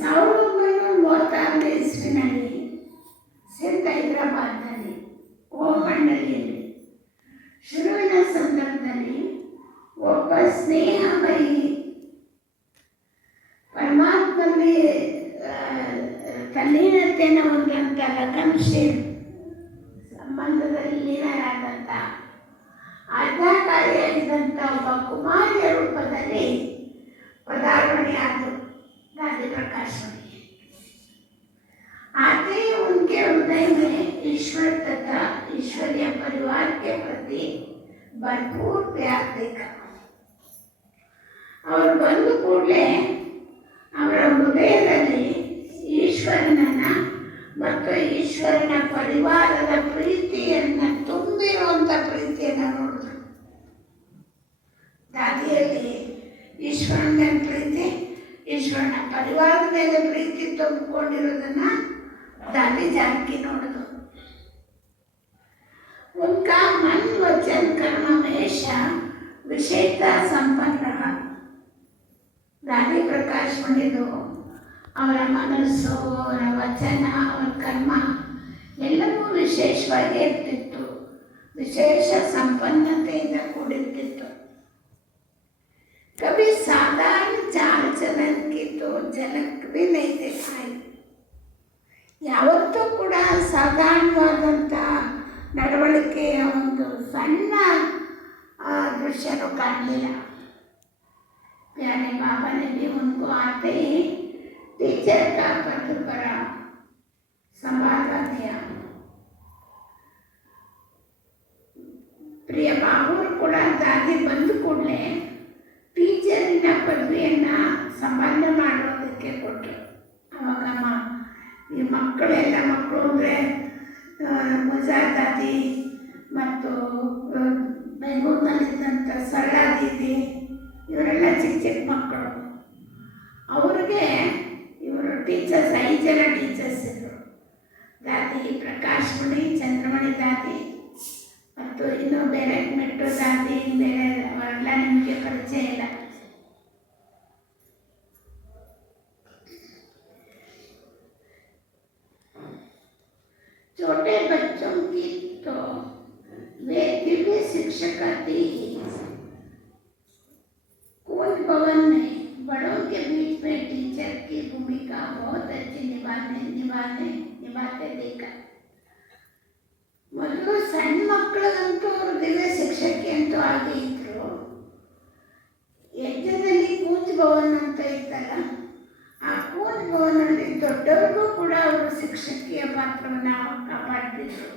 1936 ಇಸ್ವಿನಲ್ಲಿ ಸಿಂಧ್ ಹೈದರಾಬಾದ್ನಲ್ಲಿ ಓಂ ಮಂಡಳಿಯಲ್ಲಿ ಶುರುವಿನ ಸಂದರ್ಭದಲ್ಲಿ ಒಬ್ಬ ಸ್ನೇಹಮಯಿ ಪರಮಾತ್ಮಲ್ಲಿ ತಲ್ಲೀನತೆಯನ್ನು ಹೊಂದಂಥ ಲಗನ್ಶೀಲ್ ಸಂಬಂಧದಲ್ಲಿ ಲೀನರಾದಂಥ ಆಜ್ಞಾಕಾರಿಯಾಗಿದ್ದಂಥ ಒಬ್ಬ ಕುಮಾರಿಯ ರೂಪದಲ್ಲಿ पदार्पणयादव दादी प्रकाश आते ही उनके हृदय में ईश्वर तथा ईश्वरीय परिवार के प्रति भरपूर प्यार देखा और बंद ಕೂಡಲೇ ಅವರ ಹೃದಯದಲ್ಲಿ ಈಶ್ವರನನ್ನ ಮತ್ತು ಈಶ್ವರನ ಪರಿವಾರದ ಪ್ರೀತಿಯನ್ನು ತುಂಬಿರುವಂಥ ಪ್ರೀತಿಯನ್ನು ನೋಡಿದ್ರು. ದಾದಿಯಲ್ಲಿ ಈಶ್ವರನ ಮೇಲೆ ಪ್ರೀತಿ, ಈಶ್ವರನ ಪರಿವಾರದ ಮೇಲೆ ಪ್ರೀತಿ ತುಂಬಿಕೊಂಡಿರೋದನ್ನ दादी जानकी ನೋಡಿದ್ರು. उनका मन वचन कर्म हमेशा विशेषता संपन्न रहा. दादी प्रकाश मणिದು ಅವರ ಮನಸ್ಸು, ಅವರ ವಚನ, ಅವರ ಕರ್ಮ ಎಲ್ಲವೂ ವಿಶೇಷವಾಗಿ ಇರ್ತಿತ್ತು, ವಿಶೇಷ ಸಂಪನ್ನತೆಯಿಂದ ಕೂಡಿರ್ತಿತ್ತು. कभी साधारण चाल चलन की तो झलक भी नहीं दिखाई. ಯಾವತ್ತೂ ಕೂಡ ಸಾಧಾರಣವಾದಂಥ ನಡವಳಿಕೆಯ ಒಂದು ಸಣ್ಣ ದೃಶ್ಯನೂ ಕಾಣಲಿಲ್ಲ. प्यारे बाबा ने भी उनको आते ही टीचर का पत्र पर संभाला दिया. प्रिय बाबू ಕೂಡ ದಾದಿ ಬಂದ ಕೂಡಲೇ ಟೀಚರಿನ ಪದವಿಯನ್ನು ಸಂಪಾದನೆ ಮಾಡೋದಕ್ಕೆ ಕೊಟ್ಟರು. ಅವಾಗ ಈ ಮಕ್ಕಳೆಲ್ಲ ಮಕ್ಕಳು ಅಂದರೆ ಮುಜಾ ದಾದಿ ಮತ್ತು ಬೆಂಗಳೂರಿನಲ್ಲಿದ್ದಂಥ ಸರಳಾ ದೀದಿ ಇವರೆಲ್ಲ ಚಿಕ್ಕ ಚಿಕ್ಕ ಮಕ್ಕಳು. ಅವ್ರಿಗೆ ಇವರು ಟೀಚರ್ಸ್ 5 ಜನ ಟೀಚರ್ಸ್ ಇದ್ದರು. ದಾದಿ ಪ್ರಕಾಶ್ ಮಣಿ, ಚಂದ್ರಮಣಿ ದಾದಿ ಮತ್ತು ಇನ್ನು ಬೇರೆ ಮೆಟ್ರೋ ದಾದಿ, ಬೇರೆ ಅವರೆಲ್ಲ ನಿಮಗೆ ಪರಿಚಯ ಇಲ್ಲ. छोटे बच्चों की तो वे दिव्य शिक्षक थी. कोई भवन में बड़ों के बीच में टीचर की भूमिका बहुत अच्छी निभाते देखा. ಮೊದಲು ಸಣ್ಣ ಮಕ್ಕಳಿಗಂತೂ ಅವರು ದಿವ್ಯ ಶಿಕ್ಷಕಿ ಅಂತೂ ಹಾಗೆ ಇದ್ರು. ಯಜ್ಞದಲ್ಲಿ ಕೂಚ್ ಭವನ್ ಅಂತ ಇತ್ತಲ್ಲ, ಆ ಕೂಚ್ ಭವನಲ್ಲಿ ದೊಡ್ಡವ್ರಿಗೂ ಕೂಡ ಅವರು ಶಿಕ್ಷಕಿಯ ಪಾತ್ರವನ್ನು ಕಾಪಾಡ್ತಿದ್ರು.